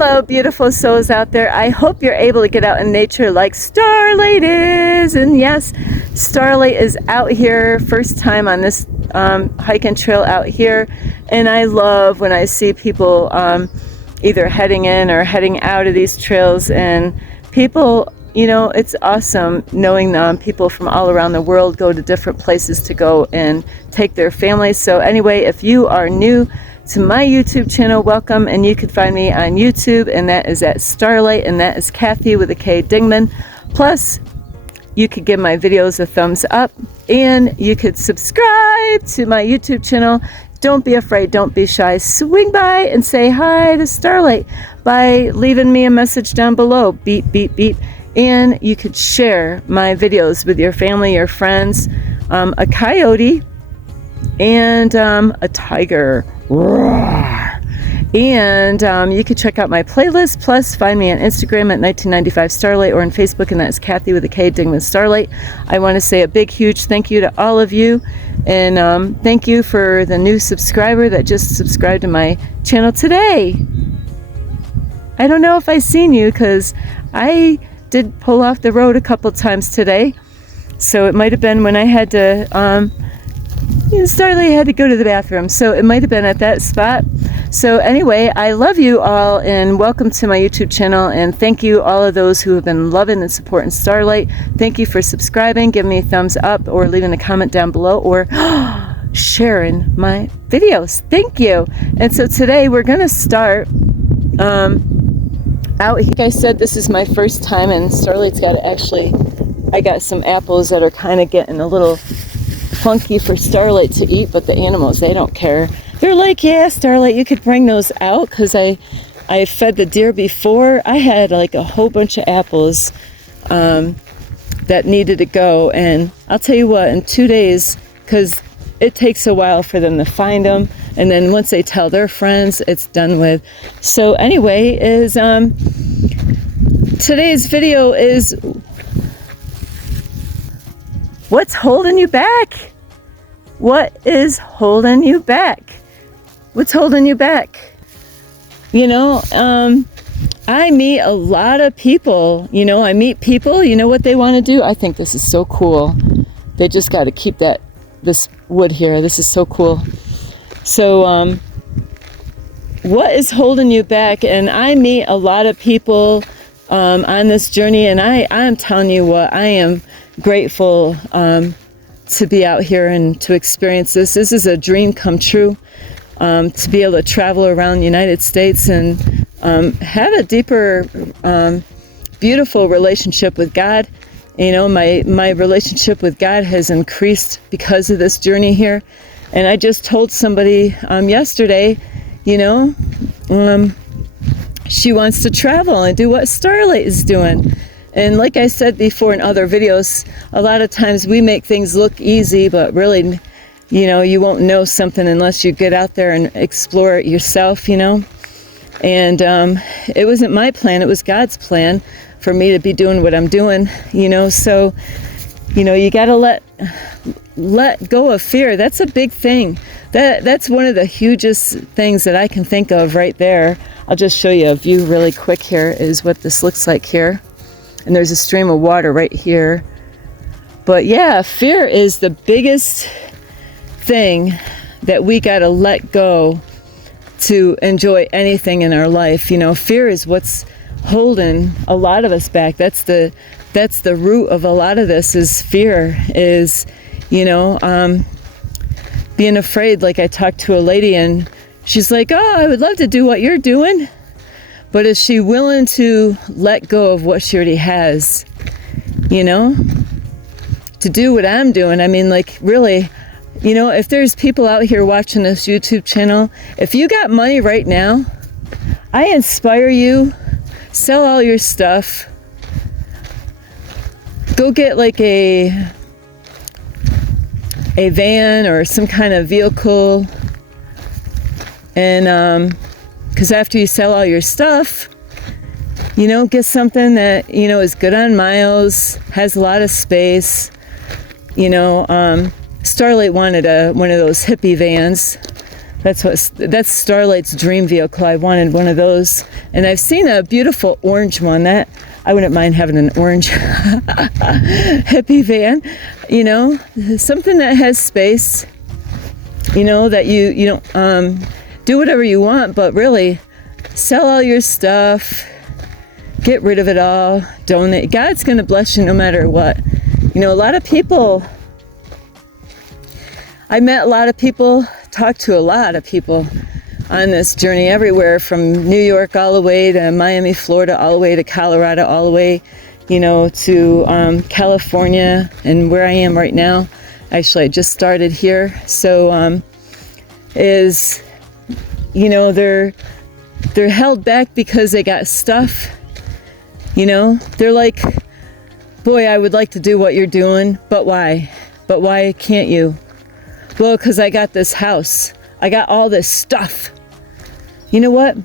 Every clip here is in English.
Hello, beautiful souls out there. I hope you're able to get out in nature like Starlight is. And yes, Starlight is out here, first time on this hiking trail out here. And I love when I see people either heading in or heading out of these trails. And people, you know, it's awesome knowing people from all around the world go to different places to go and take their families. So anyway, if you are new to my YouTube channel, welcome, and you can find me on YouTube, and that is at Starlight, and that is Kathy with a K Dingman. Plus, you could give my videos a thumbs up, and you could subscribe to my YouTube channel. Don't be afraid, don't be shy. Swing by and say hi to Starlight by leaving me a message down below. Beep, beep, beep. And you could share my videos with your family, your friends, a coyote, and a tiger. Roar. And you can check out my playlist, plus find me on Instagram at 1995 Starlight, or on Facebook, and that's Kathy with a K Dingman Starlight. I want to say a big huge thank you to all of you, and thank you for the new subscriber that just subscribed to my channel today. I don't know if I seen you because I did pull off the road a couple times today, so it might have been when I had to Starlight had to go to the bathroom, so it might have been at that spot. So anyway, I love you all, and welcome to my YouTube channel, and thank you all of those who have been loving and supporting Starlight. Thank you for subscribing, giving me a thumbs up, or leaving a comment down below, or sharing my videos. Thank you. And so today we're going to start out here. Like I said, this is my first time, and Starlight's got I got some apples that are kind of getting a little funky for Starlight to eat, but the animals, they don't care. They're like, yeah, Starlight, you could bring those out, because I fed the deer before. I had like a whole bunch of apples that needed to go, and I'll tell you what, in 2 days, because it takes a while for them to find them, and then once they tell their friends, it's done with. So anyway, today's video is what's holding you back? What is holding you back? What's holding you back? You know, I meet a lot of people. You know, I meet people, you know what they want to do? I think this is so cool. They just got to keep this wood here. This is so cool. So, what is holding you back? And I meet a lot of people on this journey, and I'm telling you what, I am grateful to be out here and to experience this. This is a dream come true, to be able to travel around the United States and have a deeper, beautiful relationship with God. You know, my relationship with God has increased because of this journey here. And I just told somebody yesterday, you know, she wants to travel and do what Starlight is doing. And like I said before in other videos, a lot of times we make things look easy, but really, you know, you won't know something unless you get out there and explore it yourself, you know. And it wasn't my plan, it was God's plan for me to be doing what I'm doing, you know. So, you know, you got to let go of fear. That's a big thing. That's one of the hugest things that I can think of right there. I'll just show you a view really quick here, is what this looks like here. And there's a stream of water right here. But yeah, fear is the biggest thing that we got to let go to enjoy anything in our life. You know, fear is what's holding a lot of us back. That's the root of a lot of this, is fear, is, you know, being afraid. Like I talked to a lady and she's like, oh, I would love to do what you're doing. But is she willing to let go of what she already has, you know, to do what I'm doing? I mean, like, really, you know, if there's people out here watching this YouTube channel, if you got money right now, I inspire you, sell all your stuff, go get like a van or some kind of vehicle, and because after you sell all your stuff, you know, get something that, you know, is good on miles, has a lot of space. You know, Starlight wanted one of those hippie vans, That's Starlight's dream vehicle. I wanted one of those, and I've seen a beautiful orange one that I wouldn't mind having an orange hippie van. You know, something that has space. You know, that you don't do whatever you want, but really sell all your stuff, get rid of it all, donate. God's going to bless you no matter what. You know, a lot of people. I met a lot of people, talked to a lot of people on this journey, everywhere from New York all the way to Miami, Florida, all the way to Colorado, all the way, you know, to California, and where I am right now. Actually, I just started here. So, you know, they're held back because they got stuff. You know, they're like, boy, I would like to do what you're doing, but why? But why can't you? Well, because I got this house. I got all this stuff. You know what?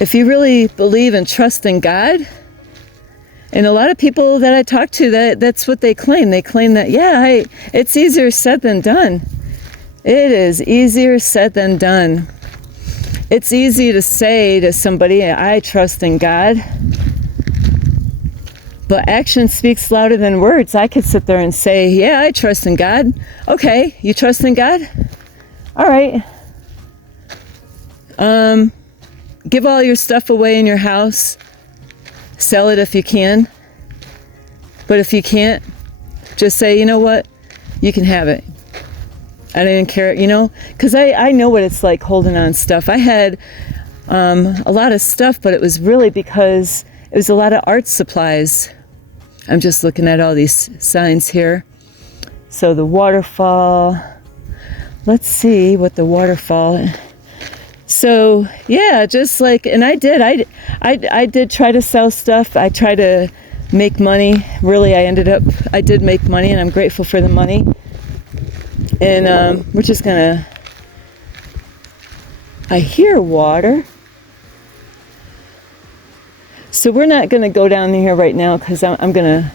If you really believe and trust in God, and a lot of people that I talk to, that's what they claim. They claim that, yeah, it's easier said than done. It is easier said than done. It's easy to say to somebody, I trust in God. But action speaks louder than words. I could sit there and say, yeah, I trust in God. Okay, you trust in God? All right. Give all your stuff away in your house. Sell it if you can. But if you can't, just say, you know what? You can have it. I don't even care, you know? Because I know what it's like holding on stuff. I had a lot of stuff, but it was really because it was a lot of art supplies. I'm just looking at all these signs here. So the waterfall. Let's see what the waterfall. So yeah, just like, and I did try to sell stuff. I tried to make money. Really, I did make money, and I'm grateful for the money. And we're just gonna. I hear water. So we're not going to go down here right now because I'm going to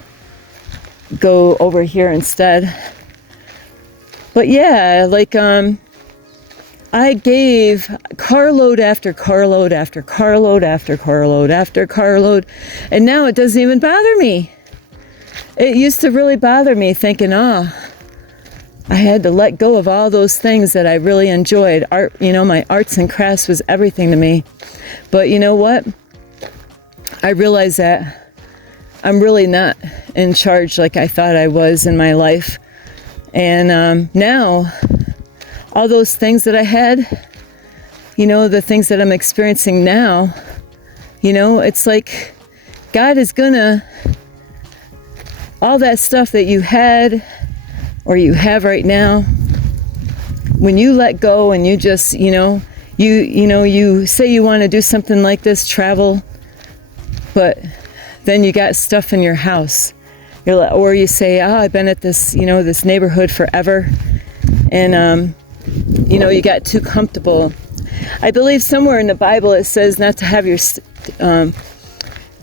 go over here instead. But yeah, like I gave carload after carload after carload after carload after carload, and now it doesn't even bother me. It used to really bother me thinking, I had to let go of all those things that I really enjoyed. Art, you know, my arts and crafts was everything to me. But you know what? I realize that I'm really not in charge like I thought I was in my life. And now, all those things that I had, you know, the things that I'm experiencing now, you know, it's like God is gonna, all that stuff that you had or you have right now, when you let go and you just, you know, you say you want to do something like this, travel, but then you got stuff in your house. Or you say, I've been at this, you know, this neighborhood forever. And, you know, you got too comfortable. I believe somewhere in the Bible it says not to have your,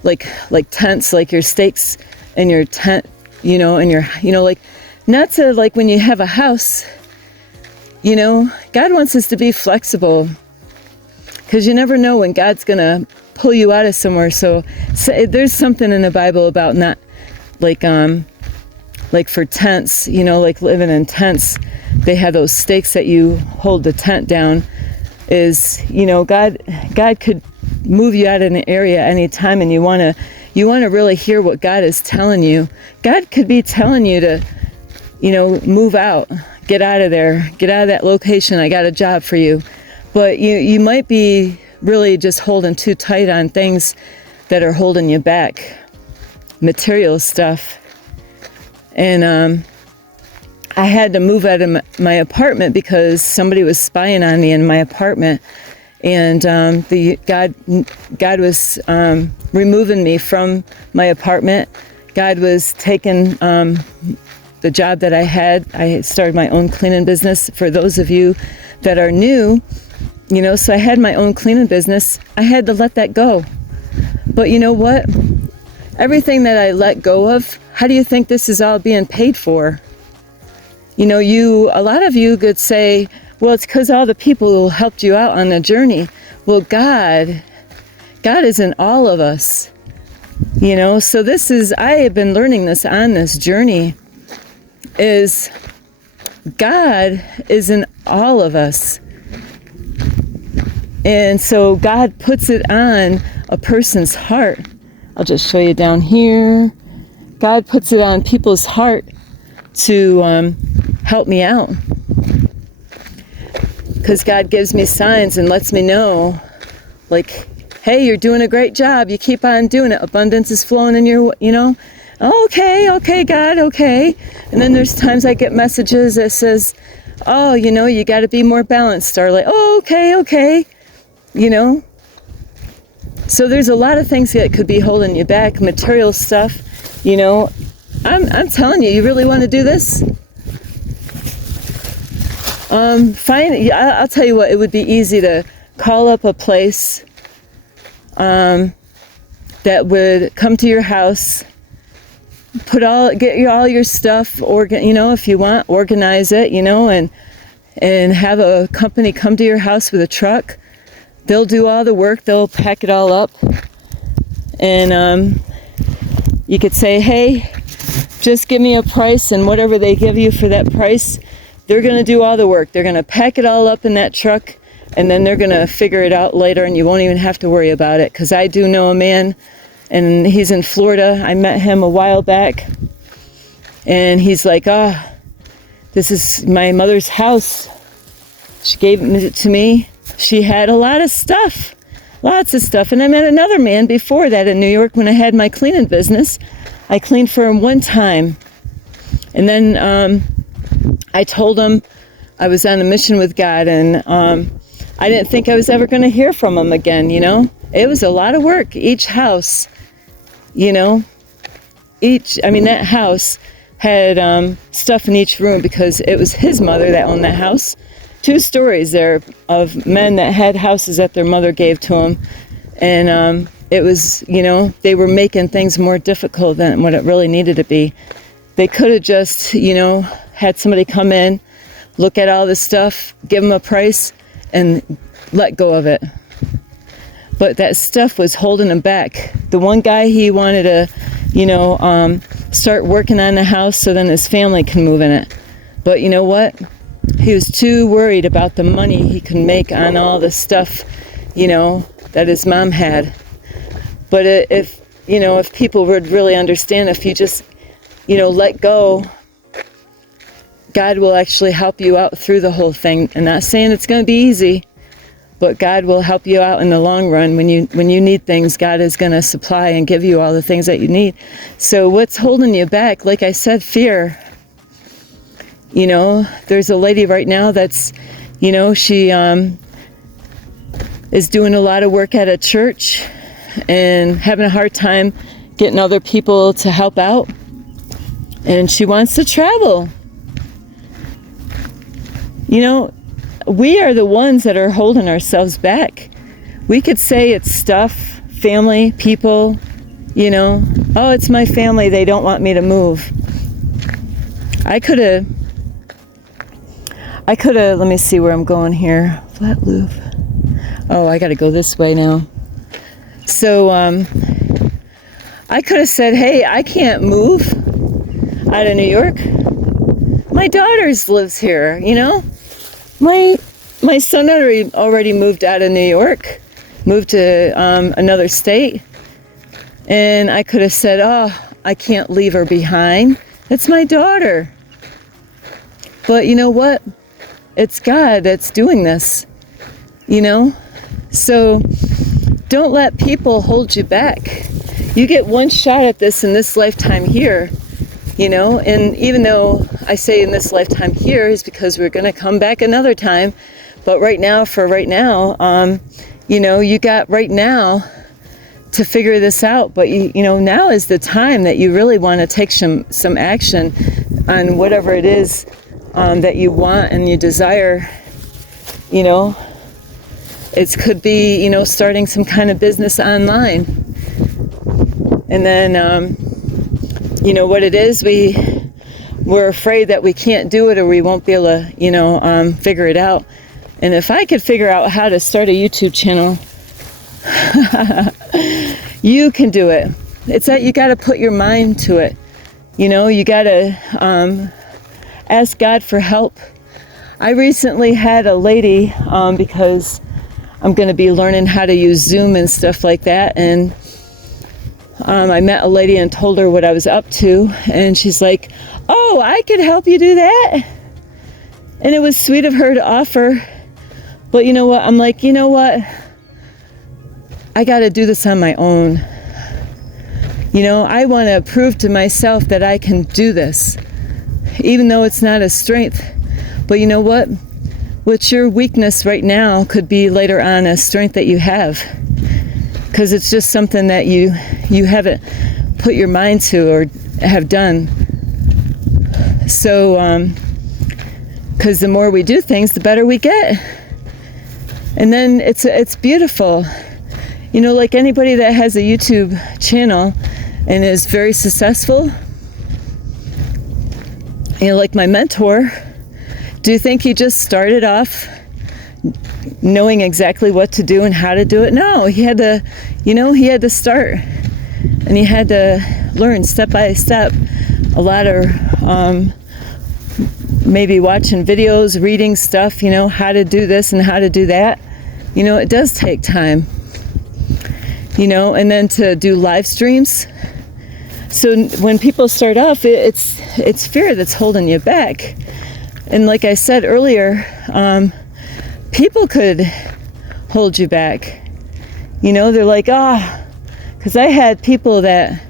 like tents, like your stakes in your tent, you know, and your, you know, like, not to, like, when you have a house, you know, God wants us to be flexible. Because you never know when God's going to pull you out of somewhere. So there's something in the Bible about not, like for tents, you know, like living in tents, they have those stakes that you hold the tent down. Is, you know, God could move you out of an area anytime, and you want to really hear what God is telling you. God could be telling you to, you know, move out, get out of there, get out of that location. I got a job for you. But you might be really just holding too tight on things that are holding you back, material stuff. And I had to move out of my apartment because somebody was spying on me in my apartment. And God was removing me from my apartment. God was taking the job that I had. I started my own cleaning business. For those of you that are new, you know, so I had my own cleaning business. I had to let that go. But you know what? Everything that I let go of, how do you think this is all being paid for? You know, a lot of you could say, Well, it's because all the people who helped you out on the journey. Well, God is in all of us, you know. So I have been learning this on this journey, is God is in all of us. And so God puts it on a person's heart. I'll just show you down here. God puts it on people's heart to help me out. Because God gives me signs and lets me know, like, hey, you're doing a great job. You keep on doing it. Abundance is flowing in your, you know. Okay, God, okay. And then there's times I get messages that says, oh, you know, you got to be more balanced, Starlight. Oh, okay. You know. So there's a lot of things that could be holding you back, material stuff, you know. I'm telling you, you really want to do this? I'll tell you what, it would be easy to call up a place that would come to your house, get all your stuff, you know, if you want, organize it, you know, and have a company come to your house with a truck. They'll do all the work, they'll pack it all up, and you could say, hey, just give me a price, and whatever they give you for that price, they're going to do all the work. They're going to pack it all up in that truck, and then they're going to figure it out later, and you won't even have to worry about it. Because I do know a man, and he's in Florida. I met him a while back, and he's like, this is my mother's house. She gave it to me. She had a lot of stuff, lots of stuff. And I met another man before that in New York when I had my cleaning business. I cleaned for him one time. And then I told him I was on a mission with God, and I didn't think I was ever going to hear from him again, you know. It was a lot of work. Each house, you know, that house had stuff in each room because it was his mother that owned that house. 2 stories there of men that had houses that their mother gave to them. And it was, you know, they were making things more difficult than what it really needed to be. They could have just, you know, had somebody come in, look at all this stuff, give them a price, and let go of it. But that stuff was holding him back. The one guy, he wanted to, you know, start working on the house so then his family can move in it. But you know what? He was too worried about the money he could make on all the stuff, you know, that his mom had. But if people would really understand, if you just, you know, let go, God will actually help you out through the whole thing. I'm not saying it's going to be easy, but God will help you out in the long run. When you need things, God is going to supply and give you all the things that you need. So what's holding you back? Like I said, fear. You know, there's a lady right now that's, you know, she is doing a lot of work at a church and having a hard time getting other people to help out. And she wants to travel. You know, we are the ones that are holding ourselves back. We could say it's stuff, family, people, you know. Oh, it's my family. They don't want me to move. I could have, let me see where I'm going here. Flat Loop. Oh, I got to go this way now. So, I could have said, hey, I can't move out of New York. My daughter lives here, you know. My son already moved out of New York, moved to another state. And I could have said, oh, I can't leave her behind. It's my daughter. But you know what? It's God that's doing this, you know? So don't let people hold you back. You get one shot at this in this lifetime here, you know? And even though I say in this lifetime here is because we're going to come back another time. But right now, you know, you got right now to figure this out. But, you know, now is the time that you really want to take some action on whatever it is that you want and you desire. You know, it could be, you know, starting some kind of business online. And then, you know what it is, we we're afraid that we can't do it or we won't be able to, figure it out. And if I could figure out how to start a YouTube channel, you can do it. It's that you got to put your mind to it. You got to ask God for help. I recently had a lady, because I'm going to be learning how to use Zoom and stuff like that, and I met a lady and told her what I was up to, and she's like, "Oh, I could help you do that." And it was sweet of her to offer, but you know what? I'm like, you know what? I got to do this on my own. I want to prove to myself that I can do this, even though it's not a strength. But you know what? What's your weakness right now could be later on a strength that you have, because it's just something that you haven't put your mind to or have done. So, because the more we do things, the better we get, and then it's beautiful. Like anybody that has a YouTube channel and is very successful, like my mentor, do you think he just started off knowing exactly what to do and how to do it? No, he had to start, and he had to learn step by step. A lot of maybe watching videos, reading stuff, how to do this and how to do that. It does take time. And then to do live streams. So when people start off, it's fear that's holding you back. And like I said earlier, people could hold you back. They're like, because I had people that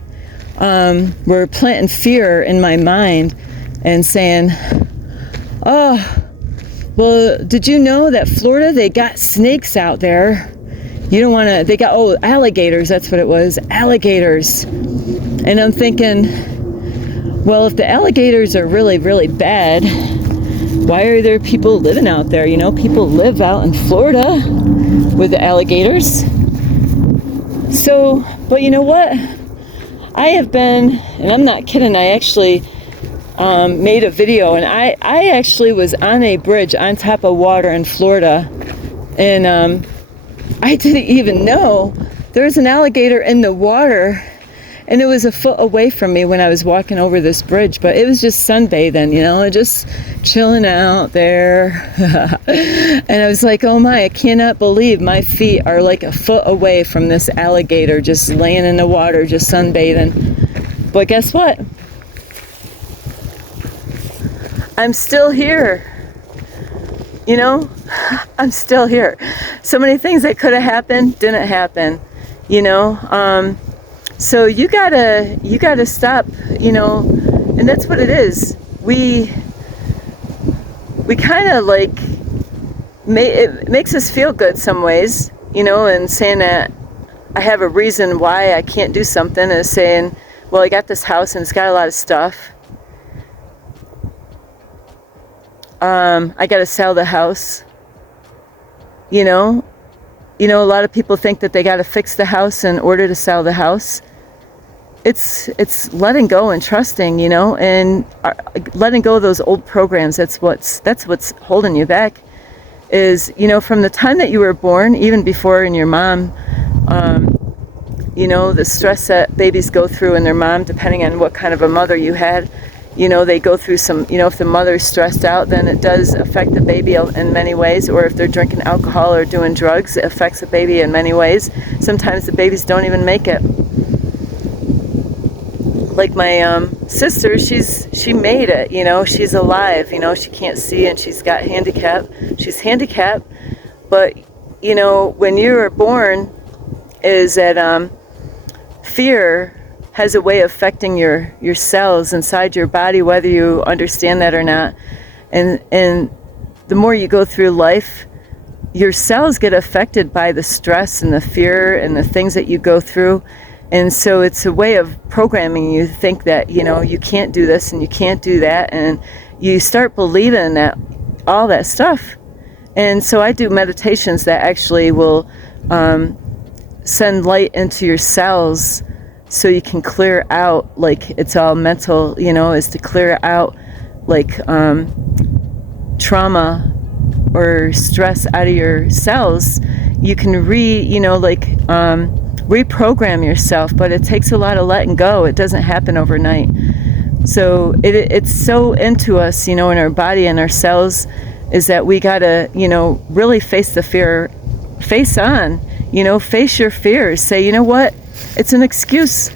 were planting fear in my mind and saying, "Oh, well, did you know that Florida, they got snakes out there? You don't want to," they got, alligators, that's what it was, alligators. And I'm thinking, well, if the alligators are really, really bad, why are there people living out there? People live out in Florida with the alligators. So, but you know what? I have been, and I'm not kidding, I actually made a video, and I actually was on a bridge on top of water in Florida, and I didn't even know there was an alligator in the water, and it was a foot away from me when I was walking over this bridge, but it was just sunbathing, just chilling out there. And I was like, oh my, I cannot believe my feet are like a foot away from this alligator just laying in the water, just sunbathing. But guess what? I'm still here. I'm still here. So many things that could have happened didn't happen, so you gotta stop, and that's what it is. We kind of like, it makes us feel good some ways, and saying that I have a reason why I can't do something is saying, well, I got this house and it's got a lot of stuff. I got to sell the house. A lot of people think that they got to fix the house in order to sell the house. It's letting go and trusting, and letting go of those old programs. That's what's holding you back. Is, from the time that you were born, even before in your mom, the stress that babies go through in their mom, depending on what kind of a mother you had. They go through some, if the mother's stressed out, then it does affect the baby in many ways. Or if they're drinking alcohol or doing drugs, it affects the baby in many ways. Sometimes the babies don't even make it. Like my sister, she made it, she's alive, she can't see and she's got handicap. She's handicapped, but, when you were born, is that fear has a way of affecting your cells inside your body, whether you understand that or not. And the more you go through life, your cells get affected by the stress and the fear and the things that you go through. And so it's a way of programming you to think that, you can't do this and you can't do that. And you start believing that all that stuff. And so I do meditations that actually will send light into your cells so you can clear out, like it's all mental, is to clear out like trauma or stress out of your cells, you can reprogram yourself, but it takes a lot of letting go. It doesn't happen overnight. So it's so into us, in our body and our cells, is that we gotta, really face the fear, face your fears. Say, you know what? It's an excuse,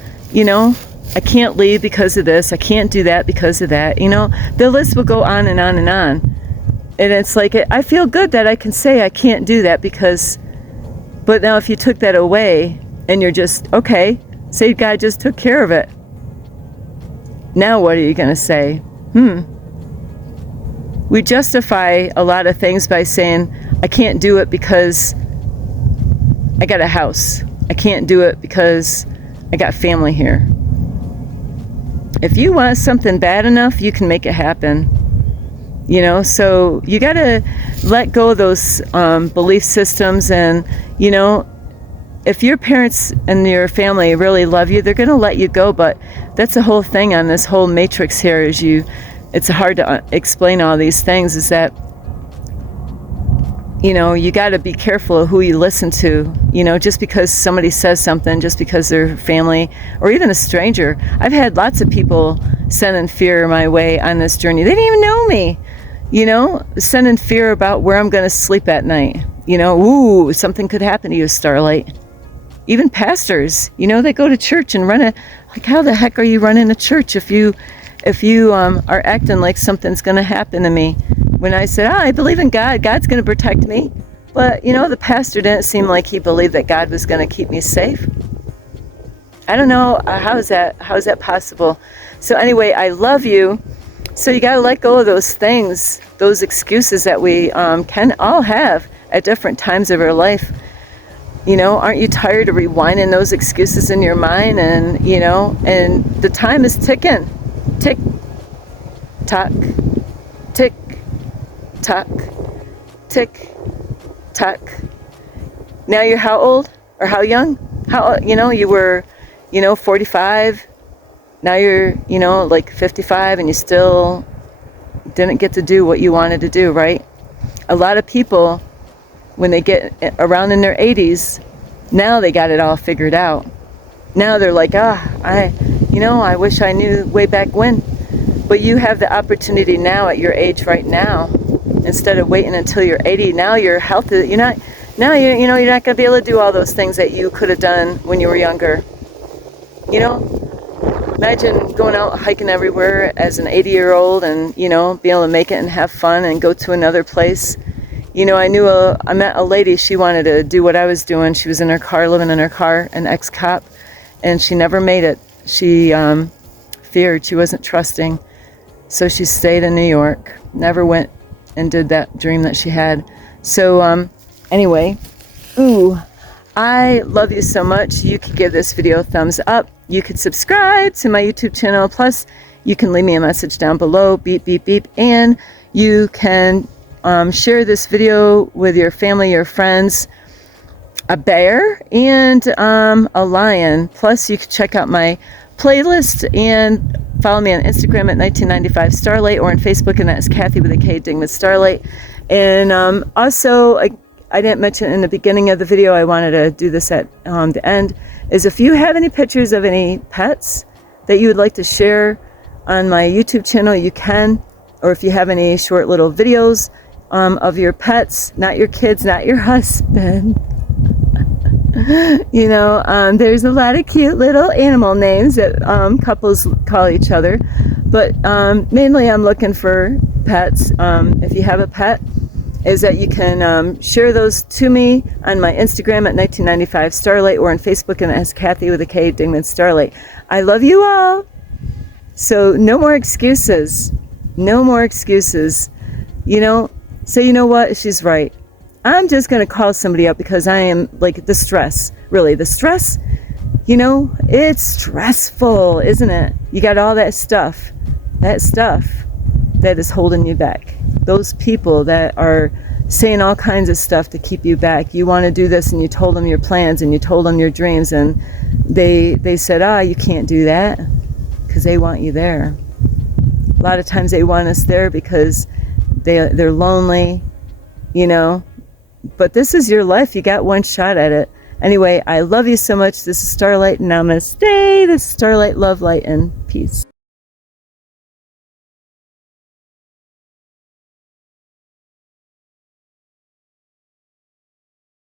I can't leave because of this. I can't do that because of that. The list will go on and on and on. And it's like, I feel good that I can say I can't do that but now if you took that away and you're just, okay, say God just took care of it. Now what are you going to say? We justify a lot of things by saying, I can't do it because I got a house. I can't do it because I got family here. If you want something bad enough, you can make it happen. So you got to let go of those belief systems. And, if your parents and your family really love you, they're going to let you go. But that's the whole thing on this whole matrix here, it's hard to explain all these things, is that, you got to be careful of who you listen to. Just because somebody says something, just because they're family or even a stranger. I've had lots of people sending fear my way on this journey. They didn't even know me, sending fear about where I'm going to sleep at night. Ooh, something could happen to you, Starlight. Even pastors, they go to church and like, how the heck are you running a church if you are acting like something's going to happen to me? When I said, I believe in God, God's going to protect me. But, the pastor didn't seem like he believed that God was going to keep me safe. I don't know. How is that possible? So anyway, I love you. So you got to let go of those things, those excuses that we can all have at different times of our life. Aren't you tired of rewinding those excuses in your mind? And, and the time is ticking. Tick, tock, tick, tock, tick, tock. Now you're how old or how young? You were, 45. Now you're, like 55 and you still didn't get to do what you wanted to do, right? A lot of people, when they get around in their 80s, now they got it all figured out. Now they're like, I wish I knew way back when. But you have the opportunity now at your age right now, instead of waiting until you're 80. Now your health is, you're not going to be able to do all those things that you could have done when you were younger. Imagine going out hiking everywhere as an 80-year-old and, being able to make it and have fun and go to another place. I met a lady, she wanted to do what I was doing. She was in her car, living in her car, an ex-cop, and she never made it. She feared, she wasn't trusting. So she stayed in New York, never went and did that dream that she had. So anyway, I love you so much. You could give this video a thumbs up. You could subscribe to my YouTube channel. Plus, you can leave me a message down below, beep, beep, beep. And you can share this video with your family, your friends, a bear, and a lion. Plus, you can check out my playlist and follow me on Instagram at 1995 Starlight, or on Facebook, and that's Kathy with a K, Dingman Starlight. And also, I didn't mention in the beginning of the video, I wanted to do this at the end, is if you have any pictures of any pets that you would like to share on my YouTube channel, you can. Or if you have any short little videos of your pets, not your kids, not your husband. There's a lot of cute little animal names that couples call each other. But mainly I'm looking for pets. If you have a pet, is that you can share those to me on my Instagram at 1995 Starlight, or on Facebook and as Kathy with a K, Dingman Starlight. I love you all. So no more excuses. No more excuses. So you know what? She's right. I'm just going to call somebody up because I am like the stress. Really, the stress, it's stressful, isn't it? You got all that stuff that is holding you back. Those people that are saying all kinds of stuff to keep you back. You want to do this, and you told them your plans and you told them your dreams, and they said, you can't do that because they want you there. A lot of times they want us there because they're lonely, you know. But this is your life. You got one shot at it. Anyway, I love you so much. This is Starlight. Namaste. This is Starlight, love, light, and peace.